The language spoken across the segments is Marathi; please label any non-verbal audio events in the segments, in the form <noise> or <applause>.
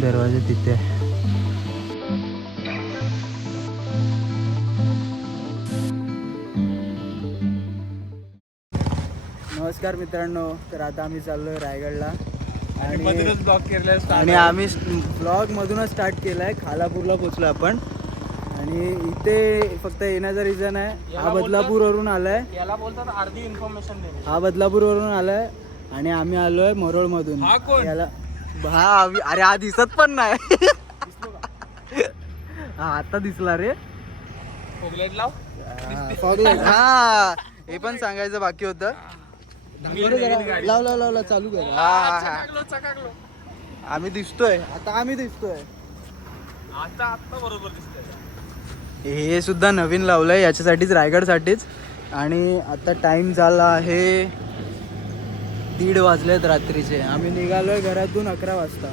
दरवाजा तिथे आहे. नमस्कार मित्रांनो तर आता आम्ही चाललोय रायगडला. आणि ब्लॉक केलेला आणि आम्ही ब्लॉग मधूनच स्टार्ट केलाय. खालापूरला पोचलो आपण. आणि इथे फक्त येण्याचा रिझन आहे हा बदलापूरवरून आलाय. याला बोलतात अर्धी इन्फॉर्मेशन हा बदलापूरवरून आलाय. आणि आम्ही आलोय मरोळ मधून कोण? याला हा आम्ही- अरे हा दिसत पण नाही. हा आता दिसला रे. फोगलेट लाव. हा. हा पण सांगायचं बाकी होतं. लाव लाव लाव लाव चालू कर. आम्ही दिसतोय. आता आम्ही दिसतोय. आता आता बरोबर दिसतंय. हे सुद्धा नवीन लावलंय याच्यासाठीच रायगडसाठीच. आणि आता टाइम झाला आहे दीड वाजलेत रात्रीचे. आम्ही निघालोय घरातून अकरा वाजता.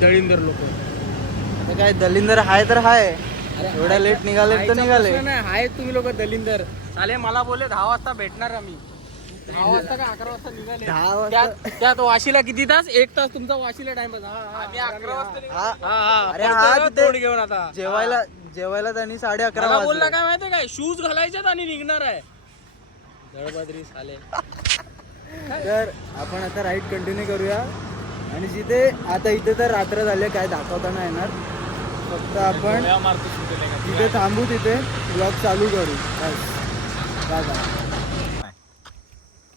दळींदर लोक. आता काय दलिंदर हाय तर हाय. एवढ्या लेट निघाले तर निघाले आहे तुम्ही लोक दलिंदर. चाले मला बोले दहा वाजता भेटणार आम्ही. दहा वाजता का अकरा वाजता निघाले? दहा वाजता. त्यात त्यात वाशीला किती तास? एक तास तुमचा वाशीला टाइम आम्ही अकरा वाजता हा, अरे हा तिथे तोंड घेऊन आता. जेवायला जेवायला त्यांनी साडे अकरा मला बोलला वाजले. काय माहितीये काय? शूज घालायचे आणि निघणार आहे. दळबद्री साले. तर आपण आता राईड कंटिन्यू करूया. आणि जिथे आता इथे तर रात्र झाले काय दाखवता नाही येणार. फक्त आपण जिथे थांबू तिथे ब्लॉग चालू करू. बस. बघा.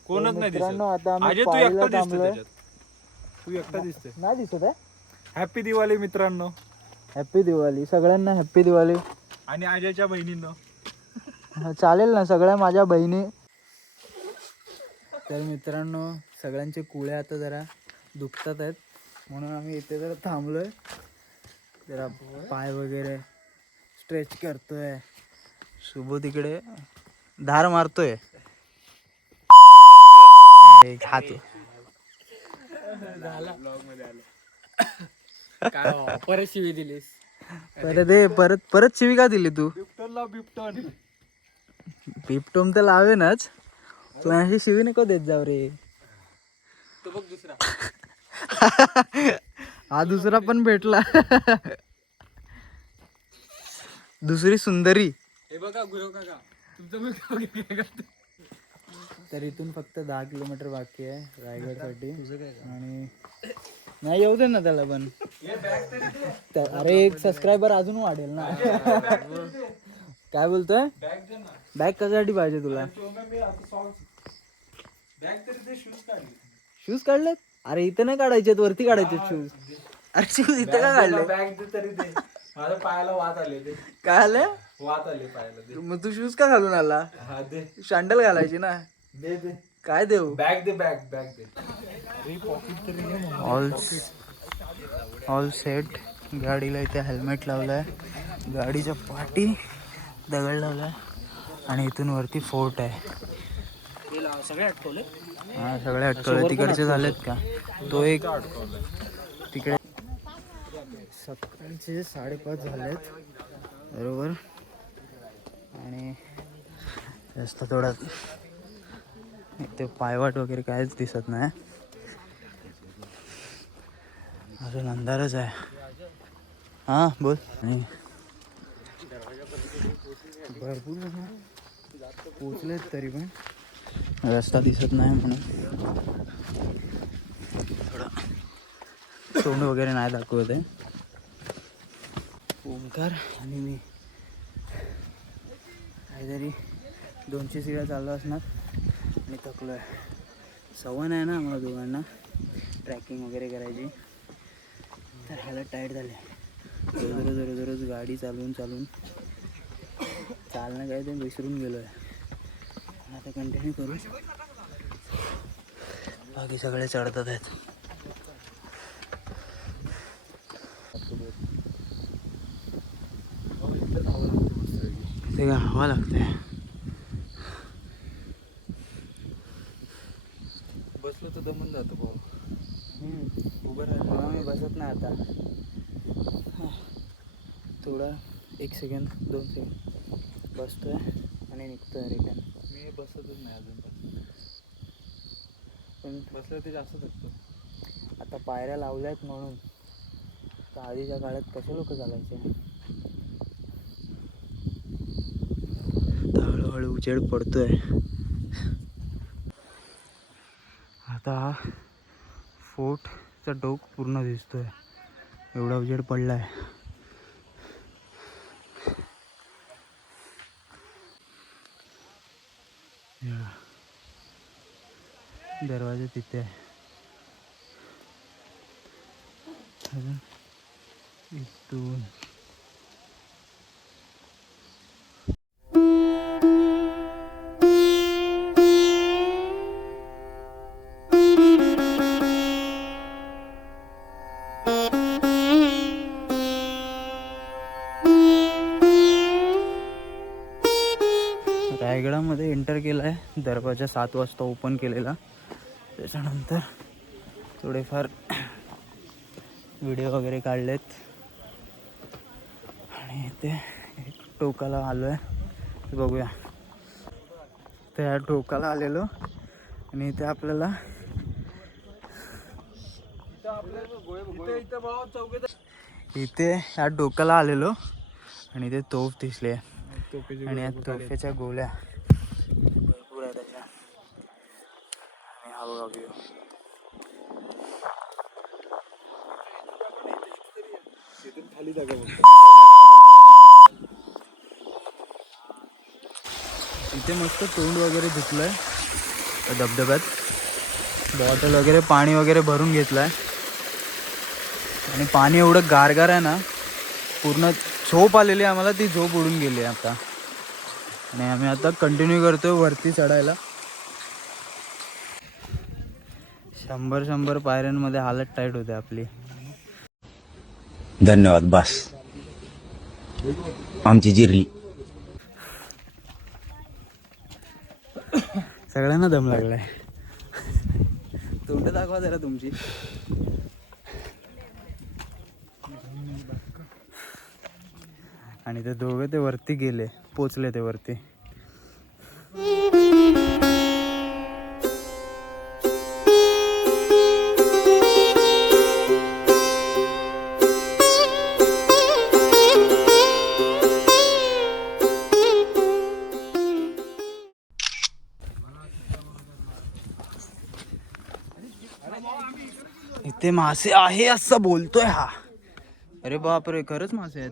कोणच तर नाही मित्रांनो आता आम्ही पाहायला थांबलोय. तू एकटा दिसतोय. नाही दिसत आहे. हॅपी दिवाळी मित्रांनो. हॅप्पी दिवाळी सगळ्यांना हॅप्पी दिवाळी आणि अजयच्या बहिणींनो. चालेल ना सगळ्या माझ्या बहिणी तर मित्रांनो सगळ्यांचे कुळे आता जरा दुखतात आहेत. म्हणून आम्ही इथे जरा थांबलोय. जरा पाय वगैरे स्ट्रेच करतोय. शुभो तिकडे धार मारतोय. एक हात. काय परत शिवी दिलीस. परत हे परत परत शिवी का दिली तू? बिप्टन पिपटोम तर लावेनच. तू अशी शिवी नको देत जाऊ रे. तो बघ दुसरा. <laughs> हा दुसरा पण भेटला. <laughs> दुसरी सुंदरी. हे बघा गुरव काका. तुमचं मी काय करतो तर इथून फक्त दहा किलोमीटर बाकी आहे रायगडसाठी. आणि नाही येऊ दे ना त्याला पण. अरे एक सबस्क्रायबर अजून वाढेल ना. काय बोलतोय? बॅग कशासाठी पाहिजे तुला? शूज काढलेत? अरे इथे नाही काढायचे वरती काढायचे शूज अरे शूज इथे का काढले? बॅग तरी दे माझ्या पायाला वात आले ते. काय आलं वात आले पायाला मग तू शूज का घालून आला? हा दे. शँडल घालायची ना? दे दे. काय देऊ? बॅग दे बॅग बॅग दे. ऑल ऑल सेट गाडीला इथे हेल्मेट लावलाय. गाडीच्या पाठी दगड लावलाय. आणि इथून वरती फोर्ट आहे. सगळे अटकवले? हा सगळे अटकवले. तिकडचे झालेत का? तो एक तिकडे सकाळचे साडेपाच झालेत. बरोबर? आणि रस्ता थोडा इथे पायवाट वगैरे काहीच दिसत नाही. अजून अंधारच आहे. हां बोल. आणि भरपूर पोचलेत तरी पण. रस्ता दिसत नाही म्हणून. थोडं तोंड वगैरे नाही दाखवत आहे. ओंकार आणि मी. काहीतरी दोनशे सिड्या चाललो असणार. आणि थकलो आहे सवय आहे ना आम्हाला दोघांना. ट्रॅकिंग वगैरे करायची. तर ह्याला टाईट झाले. रोज रोज रोज गाडी चालवून चालवून. चालणं काय ते विसरून गेलो आहे आता कंटिन्यू करू. बाकी सगळे चढतात आहेत. ते हवा लागते. बसलो तर दमून जातो भाऊ. उभं राहिलं मी बसत नाही आता. थोडा एक सेकंद दोन सेकंद बसतोय आणि निघतोय रिटर्न बसतच नाही अजून पण. पण बसलं ते जास्त थकतो आता पायऱ्या लावल्यात म्हणून. आता आधीच्या काळात कसे लोक चालायचे? आता हळूहळू उजेड पडतोय. आता हा फोर्टचा डोक पूर्ण दिसतोय. एवढा उजेड पडलाय. दरवाजा तिथे आहे. अजून इथून. रायगडामध्ये एंटर केला आहे दरवाजा सात वाजता ओपन केलेला. त्याच्यानंतर थोडेफार व्हिडिओ वगैरे काढलेत. आणि इथे एक टोकाला आलो आहे ते बघूया त्या टोकाला आलेलो. आणि इथे आपल्याला इथे या टोकाला आलेलो. आणि इथे तोफ दिसले आणि या तोफेच्या गोळ्या. आणि हा इथे मस्त तोंड वगैरे धुतलंय. त्या धबधब्यात. बॉटल वगैरे पाणी वगैरे भरून घेतलंय. आणि पाणी एवढं गारगार आहे ना पूर्ण झोप आलेली आहे आम्हाला ती झोप उडून गेली आहे आता. आणि आम्ही आता कंटिन्यू करतोय वरती चढायला. शंभर शंभर पायऱ्यांमध्ये हालत टाईट होते आपली. धन्यवाद बस. आमची जिरली. सगळ्यांना दम लागलाय. तोंड दाखवा जरा तुमची. आणि ते दोघे ते वरती गेले पोचले ते वरती. इथे मासे आहे असं बोलतोय हा. अरे बापरे खरंच मासे आहेत.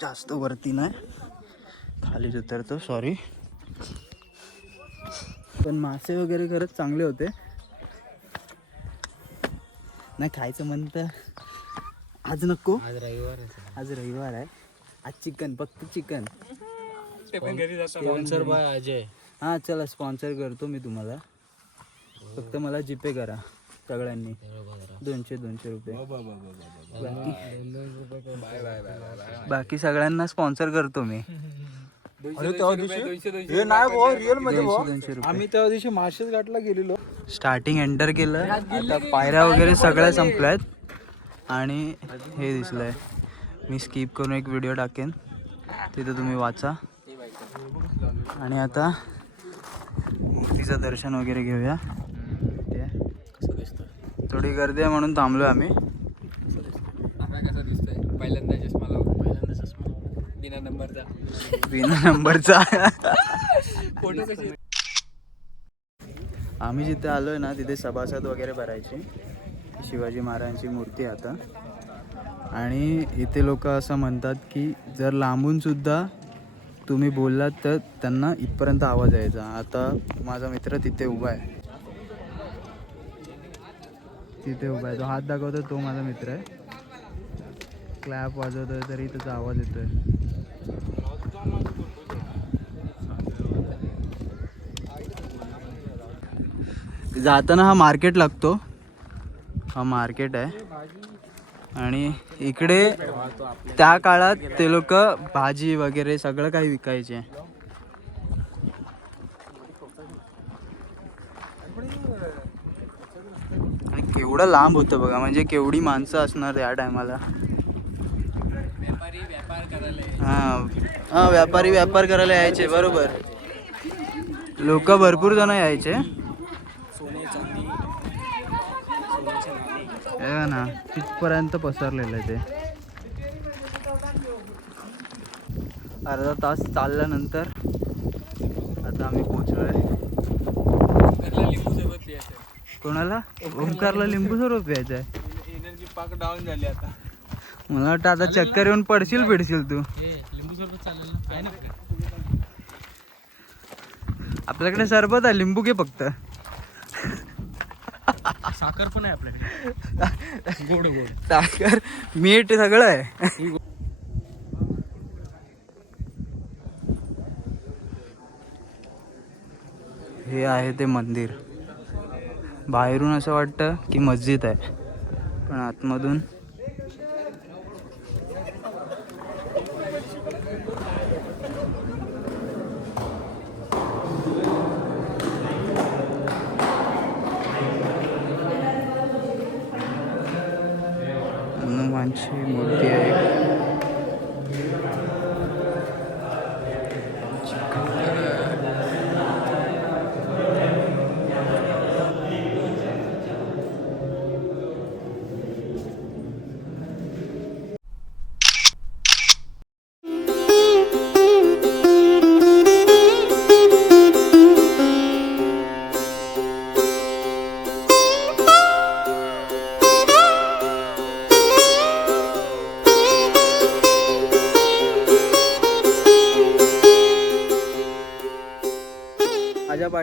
जास्त वरती नाही. खालीच उतरतो सॉरी पण मासे वगैरे खरंच चांगले होते. नाही खायचं म्हणतं. आज नको. आज रविवार आज रविवार आहे. आज चिकन फक्त चिकन. Sponsor by Ajay. हां चला स्पॉन्सर करतो मी तुम्हाला. फक्त मला जीपे करा सगळ्यांनी. दोनशे दोनशे रुपये. बाकी- बाकी सगळ्यांना स्पॉन्सर करतो मी. दोनशे दोनशे रुपये आम्ही त्या दिवशी माशेच घाटला गेलेलो. स्टार्टिंग एंटर केलं. आता पायऱ्या वगैरे सगळ्या संपल्यात. आणि हे दिसलंय. मी स्किप करून एक व्हिडिओ टाकेन. तिथं तुम्ही वाचा. आणि आता मूर्तीचं दर्शन वगैरे घेऊया. ते थोडी गर्दी आहे म्हणून थांबलो आम्ही. कसं दिसतंय पहिल्यांदा चष्मा लावून पहिल्यांदा चष्मा बिना नंबरचा. बिना नंबरचा फोटो कसे आम्ही जिथे आलोय ना तिथे सभासद वगैरे भरायची. शिवाजी महाराजांची मूर्ती आहे आता. आणि इथे लोक असं म्हणतात की जर लांबून सुद्धा तुम्ही बोललात तर त्यांना इथपर्यंत आवाज यायचा. आता माझा मित्र तिथे उभा आहे. तिथे उभा आहे. तो हात दाखवतो तो माझा मित्र आहे. क्लॅप वाजवतोय तरी त्याचा आवाज येतोय. जाताना हा मार्केट लागतो. हा मार्केट आहे. आणि इकडे त्या काळात ते लोक भाजी वगैरे सगळं काही विकायचे. आणि केवढं लांब होतं बघा म्हणजे केवढी माणसं असणार या टायमाला. व्यापारी व्यापार हा हा व्यापारी व्यापार करायला यायचे बरोबर. लोक भरपूर जण यायचे. हे ना तिथपर्यंत पसरलेलं आहे ते. अर्धा तास चालल्यानंतर आता आम्ही पोचलोय कोणाला? ओंकारला लिंबू सरबत प्यायचं आहे एनर्जी पाक डाऊन झाली आता. मला वाटतं आता चक्कर येऊन पडशील पिडशील तू. हे आपल्याकडे सरबत आहे लिंबू घे फक्त. साखर पण आहे आपल्याकडे. गोड गोड. साखर मीठ सगळं आहे. हे आहे ते मंदिर. बाहेरून असं वाटतं की मस्जिद आहे. पण आतमधून हनुमानची मूर्ती आहे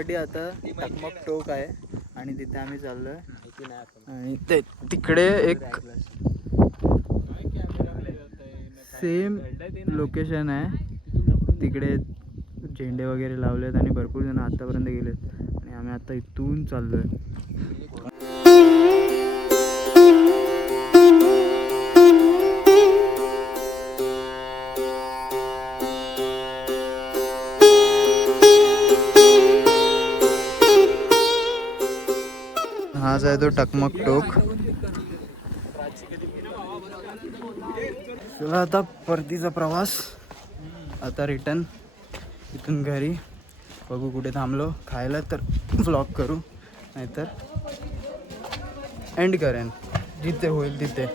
एक. आता टकमक टोक आहे आणि तिथे आम्ही चाललो आहे आणि ते तिकडे एक सेम लोकेशन आहे. तिकडे झेंडे वगैरे लावलेत आणि भरपूर जण आतापर्यंत गेलेत. आणि आम्ही आता इथून चाललो आहे हाच आहे तो टकमक टोक. चला आता परतीचा प्रवास. आता रिटर्न इथून घरी. बघू कुठे थांबलो. खायला तर ब्लॉक करू नाहीतर एंड करेन. जिथे होईल तिथे.